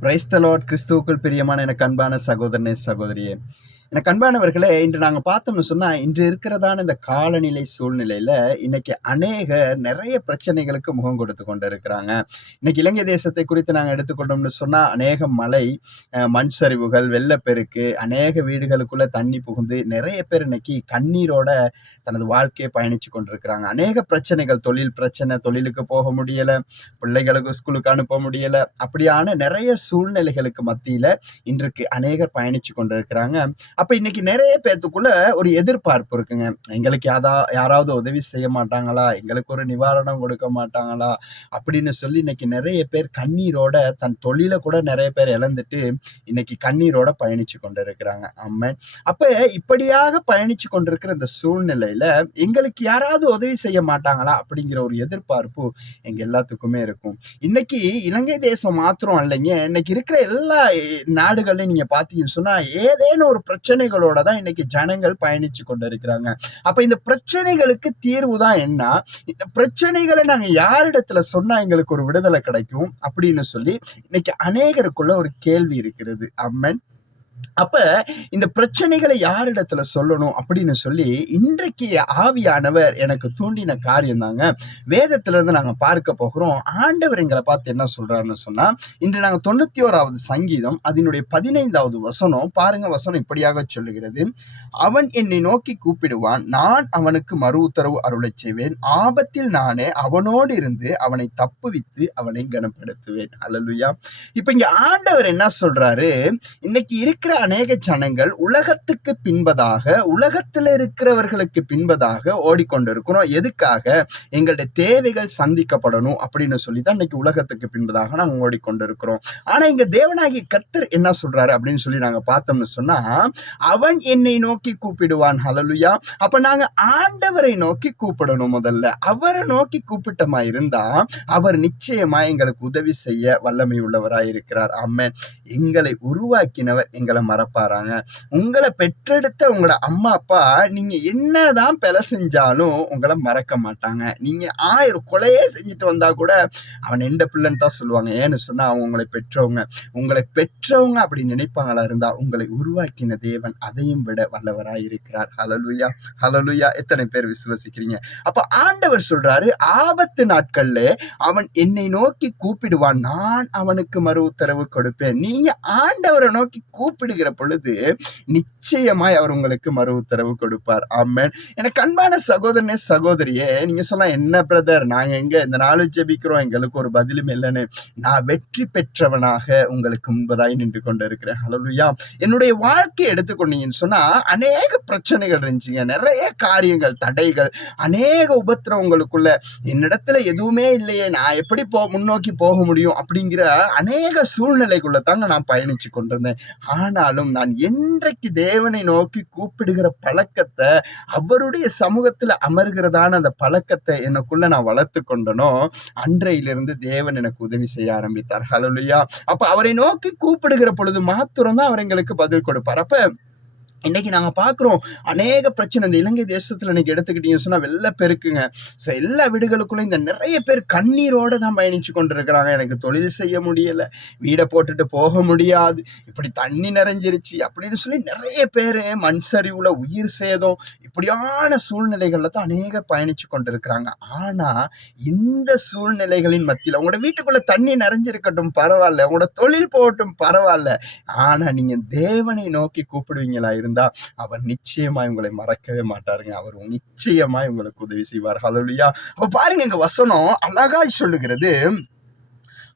பிரைஸ்தலோட் கிறிஸ்துவுக்குள் பிரியமான எனக்கு அன்பான சகோதரனே சகோதரியே. எனக்கு அன்பானவர்களே இன்று நாங்கள் பார்த்தோம்னு சொன்னால் இன்று இருக்கிறதான இந்த காலநிலை சூழ்நிலையில் இன்னைக்கு அநேக நிறைய பிரச்சனைகளுக்கு முகம் கொடுத்து கொண்டு இருக்கிறாங்க இன்னைக்கு இலங்கை தேசத்தை குறித்து நாங்கள் எடுத்துக்கொண்டோம்னு சொன்னால் அநேக மழை மண் சரிவுகள் வெள்ளப்பெருக்கு அநேக வீடுகளுக்குள்ள தண்ணி புகுந்து நிறைய பேர் இன்னைக்கு கண்ணீரோட தனது வாழ்க்கையை பயணிச்சு கொண்டிருக்கிறாங்க. அநேக பிரச்சனைகள் தொழில் பிரச்சனை தொழிலுக்கு போக முடியலை பிள்ளைகளுக்கு ஸ்கூலுக்கு அனுப்ப முடியல அப்படியான நிறைய சூழ்நிலைகளுக்கு மத்தியில் இன்றைக்கு அநேகர் பயணிச்சு கொண்டிருக்கிறாங்க. அப்ப இன்னைக்கு நிறைய பேத்துக்குள்ள ஒரு எதிர்பார்ப்பு இருக்குங்க. எங்களுக்கு யாதா யாராவது உதவி செய்ய மாட்டாங்களா? எங்களுக்கு ஒரு நிவாரணம் கொடுக்க மாட்டாங்களா? அப்படின்னு சொல்லி இன்னைக்கு நிறைய பேர் கண்ணீரோட தன் தொழிலை கூட நிறைய பேர் இழந்துட்டு இன்னைக்கு கண்ணீரோட பயணிச்சு கொண்டிருக்கிறாங்க. அம்மன் அப்ப இப்படியாக பயணிச்சு கொண்டிருக்கிற இந்த சூழ்நிலையில எங்களுக்கு யாராவது உதவி செய்ய மாட்டாங்களா? அப்படிங்கிற ஒரு எதிர்பார்ப்பு எங்க எல்லாத்துக்குமே இருக்கும். இன்னைக்கு இலங்கை தேசம் மாத்திரம் இல்லைங்க. இன்னைக்கு இருக்கிற எல்லா நாடுகள்லையும் நீங்க பாத்தீங்கன்னு சொன்னா ஏதேனும் ஒரு பிரச்சனை பிரச்சனைகளோட தான் இன்னைக்கு ஜனங்கள் பயணிச்சு கொண்டு இருக்கிறாங்க அப்ப இந்த பிரச்சனைகளுக்கு தீர்வு தான் என்ன? இந்த பிரச்சனைகளை நாங்க யாரிடத்துல சொன்னா எங்களுக்கு ஒரு விடுதலை கிடைக்கும்? அப்படின்னு சொல்லி இன்னைக்கு அநேகருக்குள்ள ஒரு கேள்வி இருக்கிறது. அம்மன். அப்ப இந்த பிரச்சனைகளை யாரிடத்துல சொல்லணும் அப்படின்னு சொல்லி இன்றைக்கு ஆவியானவர் எனக்கு தூண்டின காரியம் தாங்க வேதத்துல இருந்து நாங்க பார்க்க போகிறோம். ஆண்டவர் எங்களை பார்த்து என்ன சொல்றாருன்னு சொன்னா இன்று நாங்க தொண்ணூத்தி ஓராவது சங்கீதம் அதனுடைய பதினைந்தாவது வசனம் பாருங்க வசனம் இப்படியாக சொல்லுகிறது. அவன் என்னை நோக்கி கூப்பிடுவான். நான் அவனுக்கு மறு உத்தரவு அருளை செய்வேன். ஆபத்தில் நானே அவனோடு இருந்து அவனை தப்புவித்து அவனை கனப்படுத்துவேன். அல்லலுயா இப்ப இங்க ஆண்டவர் என்ன சொல்றாரு? இன்னைக்கு இருக்க இருக்கிற அநேக ஜனங்கள் உலகத்துக்கு பின்பதாக உலகத்துல இருக்கிறவர்களுக்கு பின்பதாக ஓடிக்கொண்டிருக்கிறோம். எதுக்காக? எங்களுடைய தேவைகள் சந்திக்கப்படணும் அப்படின்னு சொல்லி தான் இன்னைக்கு உலகத்துக்கு பின்பதாக நாங்கள் ஓடிக்கொண்டிருக்கிறோம். ஆனா இங்கே தேவனாகி கர்த்தர் என்ன சொல்றாரு அப்படின்னு சொல்லி நாங்க பார்த்தோம்னு சொன்னா அவன் என்னை நோக்கி கூப்பிடுவான். ஹலலுயா அப்ப நாங்க ஆண்டவரை நோக்கி கூப்பிடணும் முதல்ல. அவரை நோக்கி கூப்பிட்டமா இருந்தா அவர் நிச்சயமா எங்களுக்கு உதவி செய்ய வல்லமை உள்ளவராய் இருக்கிறார் அம்மன் எங்களை உருவாக்கினவர் எங்களை மறப்பாராங்க. உங்களை பெற்றெடுத்த உங்களோட அம்மா அப்பா நீங்க என்னதான் பிழை செஞ்சாலும் உங்களை மறக்க மாட்டாங்க. நீங்க ஆயிரம் கொலையே செஞ்சுட்டு வந்தா கூட அவன் எந்த பிள்ளைன்னு தான் சொல்லுவாங்க. ஏன்னு சொன்னா அவங்க உங்களை பெற்றவங்க. உங்களை பெற்றவங்க அப்படி நினைப்பாங்களா இருந்தா உங்களை உருவாக்கின தேவன் அதையும் விட வல்லவராய் இருக்கிறார். ஹலலுயா ஹலலுயா எத்தனை பேர் விசுவசிக்கிறீங்க? அப்ப ஆண்டவர் சொல்றாரு ஆபத்து நாட்கள்ல அவன் என்னை நோக்கி கூப்பிடுவான். நான் அவனுக்கு மறு உத்தரவு கொடுப்பேன். நீங்க ஆண்டவரை நோக்கி கூப்பிடுகிற பொழுது நிச்சயமாய் அவர் உங்களுக்கு மறு உத்தரவு கொடுப்பார். ஆமென். எனக்கு அன்பான சகோதரனே சகோதரியே நீங்க சொல்லலாம் என்ன பிரதர் நாங்க எங்க இந்த நாள் ஜெபிக்கிறோம்? எங்களுக்கு ஒரு பதிலும் இல்லைன்னு. நான் வெற்றி பெற்றவனாக உங்களுக்கு முன்பதாய் நின்று கொண்டு இருக்கிறேன் என்னுடைய வாழ்க்கையை எடுத்துக்கொண்டீங்கன்னு சொன்னா அநேக பிரச்சனைகள் இருந்துச்சுங்க. நிறைய காரியங்கள் தடைகள் அநேக உபத்திரவங்களுக்குள்ள என்னிடத்துல எதுவுமே இல்லையே நான் எப்படி போ முன்னோக்கி போக முடியும் அப்படிங்கிற அநேக சூழ்நிலைக்குள்ள தாங்க நான் பயணிச்சு கொண்டிருந்தேன். இருந்தாலும் நான் என்றைக்கு தேவனை நோக்கி கூப்பிடுகிற பழக்கத்தை அவருடைய சமூகத்துல அமர்கிறதான அந்த பழக்கத்தை எனக்குள்ள நான் வளர்த்து கொண்டனோ அன்றையிலிருந்து தேவன் எனக்கு உதவி செய்ய ஆரம்பித்தார். ஹalleluya அப்ப அவரை நோக்கி கூப்பிடுகிற பொழுது மாத்திரம் தான் அவர் எங்களுக்கு பதில் கொடுப்பார். அப்ப இன்றைக்கி நாங்கள் பார்க்குறோம் அநேக பிரச்சனை. இந்த இலங்கை தேசத்தில் இன்னைக்கு எடுத்துக்கிட்டீங்கன்னு சொன்னால் வெள்ள பெருக்குங்க. ஸோ எல்லா வீடுகளுக்குள்ளேயும் இந்த நிறைய பேர் கண்ணீரோடு தான் பயணிச்சு கொண்டிருக்கிறாங்க. எனக்கு தொழில் செய்ய முடியலை வீடை போட்டுட்டு போக முடியாது இப்படி தண்ணி நிறைஞ்சிருச்சு அப்படின்னு சொல்லி நிறைய பேர் மண் சரிவுல உயிர் சேதம் இப்படியான சூழ்நிலைகளில் தான் அநேக பயணிச்சு கொண்டிருக்கிறாங்க. ஆனால் இந்த சூழ்நிலைகளின் மத்தியில் உங்களோட வீட்டுக்குள்ளே தண்ணி நிறைஞ்சிருக்கட்டும் பரவாயில்ல உங்களோட தொழில் போகட்டும் பரவாயில்ல. ஆனால் நீங்கள் தேவனை நோக்கி கூப்பிடுவீங்களா இருந்தா அவர் நிச்சயமா உங்களை மறக்கவே மாட்டாருங்க. அவர் நிச்சயமா உங்களுக்கு உதவி செய்வார். இல்லையா அப்ப பாருங்க இங்க வசனம் அழகாய் சொல்லுகிறது.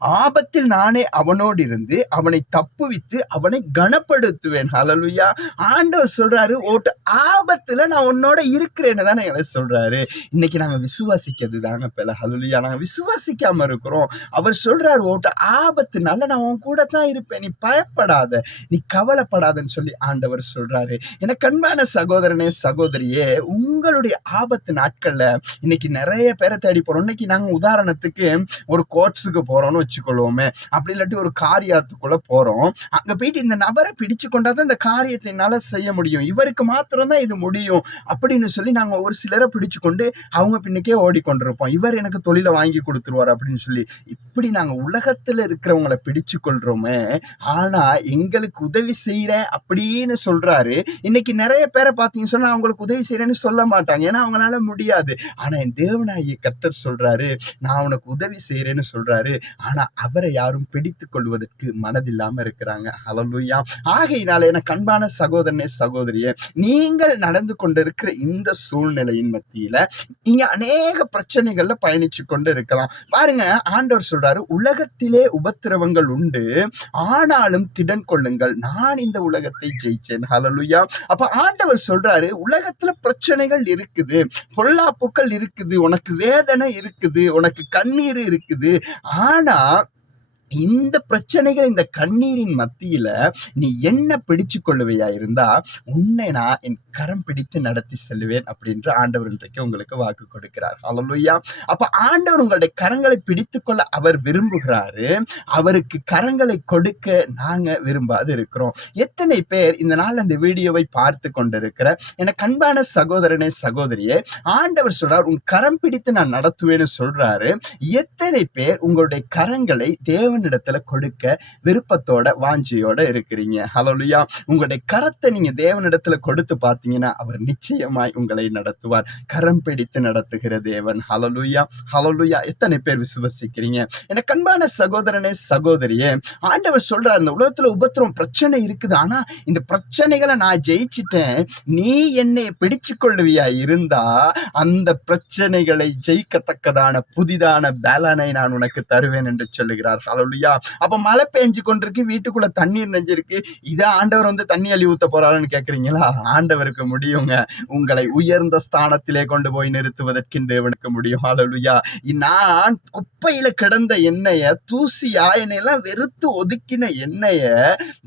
ஆபத்தில் நானே அவனோடு இருந்து அவனை தப்புவித்து அவனை கனப்படுத்துவேன். ஹalleluya ஆண்டவர் சொல்றாரு ஓட்டு ஆபத்துல நான் உன்னோட இருக்கிறேன்னு தானே எங்களை சொல்றாரு. இன்னைக்கு நாங்க விசுவாசிக்கிறது தாங்க பில ஹalleluya நாங்க விசுவாசிக்காம இருக்கிறோம். அவர் சொல்றாரு ஓட்டு ஆபத்துனால நான் உன் கூட தான் இருப்பேன். நீ பயப்படாத. நீ கவலைப்படாதன்னு சொல்லி ஆண்டவர் சொல்றாரு. எனக்கு அன்பான சகோதரனே சகோதரியே உங்களுடைய ஆபத்து நாட்கள்ல இன்னைக்கு நிறைய பேரை தேடி போறோம். இன்னைக்கு நாங்க உதாரணத்துக்கு ஒரு கோட்ஸுக்கு போறோம்னு வச்சுக்கொள்வோமே. அப்படி இல்லாட்டி ஒரு காரியத்துக்குள்ள போறோம். அங்க போயிட்டு இந்த நபரை பிடிச்சு கொண்டாதான் இந்த காரியத்தை என்னால செய்ய முடியும். இவருக்கு மாத்திரம் தான் இது முடியும் அப்படின்னு சொல்லி நாங்க ஒரு சிலரை பிடிச்சு கொண்டு அவங்க பின்னுக்கே ஓடிக்கொண்டிருப்போம். இவர் எனக்கு தொழிலை வாங்கி கொடுத்துருவார் அப்படின்னு சொல்லி. இப்படி நாங்க உலகத்துல இருக்கிறவங்களை பிடிச்சு கொள்றோமே. ஆனா எங்களுக்கு உதவி செய்யறேன் அப்படின்னு சொல்றாரு. இன்னைக்கு நிறைய பேரை பார்த்தீங்கன்னு சொன்னா அவங்களுக்கு உதவி செய்யறேன்னு சொல்ல மாட்டாங்க. ஏன்னா அவங்களால முடியாது. ஆனா என் தேவனாகிய கத்தர் சொல்றாரு நான் உனக்கு உதவி செய்யறேன்னு சொல்றாரு. ஆனா அவரை யாரும் பிடித்து கொள்வதற்கு மனதில்லாம இருக்கிறாங்க. அலலுயா ஆகையினால என கண்பான சகோதரனே சகோதரியே நீங்கள் நடந்து கொண்டிருக்கிற இந்த சூழ்நிலையின் மத்தியில நீங்க அநேக பிரச்சனைகள்ல பயணிச்சு கொண்டு இருக்கலாம். பாருங்க ஆண்டவர் சொல்றாரு உலகத்திலே உபத்திரவங்கள் உண்டு ஆனாலும் திடன் கொள்ளுங்கள். நான் இந்த உலகத்தை ஜெயிச்சேன். ஹலலுயா அப்ப ஆண்டவர் சொல்றாரு உலகத்துல பிரச்சனைகள் இருக்குது பொல்லாப்புக்கள் இருக்குது உனக்கு வேதனை இருக்குது உனக்கு கண்ணீர் இருக்குது ஆனா that. இந்த பிரச்சனைகள் இந்த கண்ணீரின் மத்தியில நீ என்ன பிடிச்சு கொள்ளுவையா இருந்தா உன்னை நான் என் கரம் பிடித்து நடத்தி செல்வேன் அப்படின்ற ஆண்டவர் இன்றைக்கு உங்களுக்கு வாக்கு கொடுக்கிறார். ஹalleluya அப்ப ஆண்டவர் உங்களுடைய கரங்களை பிடித்து கொள்ள அவர் விரும்புகிறாரு. அவருக்கு கரங்களை கொடுக்க நாங்க விரும்பாது இருக்கிறோம். எத்தனை பேர் இந்த நாள் அந்த வீடியோவை பார்த்து கொண்டிருக்கிற என கண்பான சகோதரனே சகோதரியே ஆண்டவர் சொல்றார் உன் கரம் பிடித்து நான் நடத்துவேன்னு சொல்றாரு. எத்தனை பேர் உங்களுடைய கரங்களை தேவன் தேவனிடத்துல கொடுக்க விருப்பத்தோட வாஞ்சியோட இருக்கிறீங்க. ஹலோலியா உங்களுடைய கரத்தை நீங்க தேவனிடத்துல கொடுத்து பார்த்தீங்கன்னா அவர் நிச்சயமாய் உங்களை நடத்துவார். கரம் பிடித்து நடத்துகிற தேவன். ஹலலுயா ஹலலுயா எத்தனை பேர் விசுவசிக்கிறீங்க? எனக்கு அன்பான சகோதரனே சகோதரியே ஆண்டவர் சொல்றார் இந்த உலகத்துல உபத்திரம் பிரச்சனை இருக்குது. ஆனா இந்த பிரச்சனைகளை நான் ஜெயிச்சிட்டேன். நீ என்னை பிடிச்சு கொள்ளுவியா இருந்தா அந்த பிரச்சனைகளை ஜெயிக்கத்தக்கதான புதிதான பேலனை நான் உனக்கு தருவேன் என்று சொல்லுகிறார். ஹalleluya அப்ப மழை பெஞ்சு கொண்டிருக்கு வீட்டுக்குள்ள தண்ணீர் நெஞ்சிருக்கு. இதை ஆண்டவர் வந்து தண்ணி அள்ளி ஊத்த போறாருன்னு கேக்குறீங்களா? ஆண்டவருக்கு முடியுங்க. உங்களை உயர்ந்த ஸ்தானத்திலே கொண்டு போய் நிறுத்துவதற்கு தேவனுக்கு முடியும். ஹalleluya. நான் குப்பையில கிடந்த எண்ணெய தூசியா என்னையெல்லாம் வெறுத்து ஒதுக்கின எண்ணெய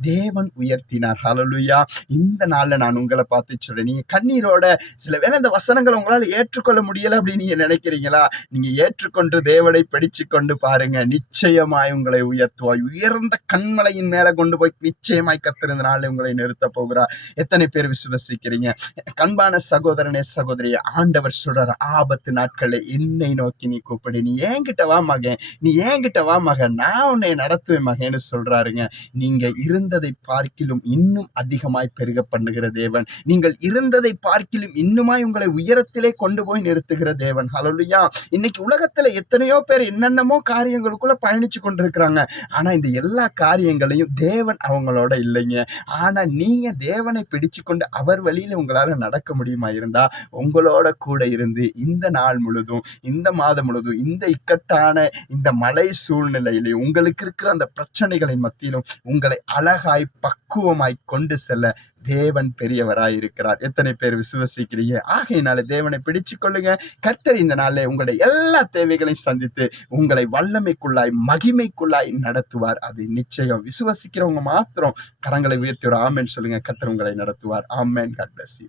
தேவன் உயர்த்தினார். ஹலலுயா இந்த நாள்ல நான் உங்களை பார்த்து சொல்றேன். நீங்க கண்ணீரோட சில வேலை இந்த வசனங்களை உங்களால் ஏற்றுக்கொள்ள முடியல அப்படின்னு நீங்க நினைக்கிறீங்களா? நீங்க ஏற்றுக்கொண்டு தேவனை பிடிச்சு கொண்டு பாருங்க. நிச்சயமாய் உங்களை உயர்த்துவாய். உயர்ந்த கண்மலையின் மேல கொண்டு போய் நிச்சயமாய் கத்திருந்த நாள் உங்களை நிறுத்த போகிறார். எத்தனை பேர் விசுவசிக்கிறீங்க? கண்பான சகோதரனே சகோதரிய ஆண்டவர் சொல்றாரு ஆபத்து நாட்களை என்னை நோக்கி நீ கூப்பிடு. நீ ஏங்கிட்ட வா மகன். நீ ஏங்கிட்ட வா மகன். நான் உன்னை நடத்துவேன் மகன்னு சொல்றாருங்க. நீங்க இருந்ததை பார்க்கிலும் இன்னும் அதிகமாய் பெருக பண்ணுகிற தேவன். நீங்கள் இருந்ததை பார்க்கிலும் இன்னுமாய் உங்களை உயரத்திலே கொண்டு போய் நிறுத்துகிற தேவன். ஹalleluya இன்னைக்கு உலகத்துல எத்தனையோ பேர் என்னென்னமோ காரியங்களுக்குள்ள பயணிச்சு இருக்கிறாங்க. ஆனால் இந்த எல்லா காரியங்களையும் தேவன் அவங்களோட இல்லைங்க. ஆனால் நீங்கள் தேவனை பிடிச்சு கொண்டு அவர் வழியில உங்களால் நடக்க முடியுமா இருந்தால் உங்களோட கூட இருந்து இந்த நாள் முழுதும் இந்த மாதம் முழுதும் இந்த இக்கட்டான இந்த மலை சூழ்நிலையிலையும் உங்களுக்கு இருக்கிற அந்த பிரச்சனைகளின் மத்தியிலும் உங்களை அழகாய் பக்குவமாய் கொண்டு செல்ல தேவன் பெரியவராய் இருக்கிறார். எத்தனை பேர் விசுவசிக்கிறீங்க? ஆகையினால தேவனை பிடிச்சு கொள்ளுங்க. கர்த்தர் இந்த நாளில் உங்களுடைய எல்லா தேவைகளையும் சந்தித்து உங்களை வல்லமைக்குள்ளாய் மகிமைக்குள்ளாய் நடத்துவார். அது நிச்சயம் விசுவசிக்கிறவங்க மாத்திரம் கரங்களை உயர்த்தி ஒரு ஆமேன் சொல்லுங்க. கத்தர் உங்களை நடத்துவார். ஆமேன். God bless you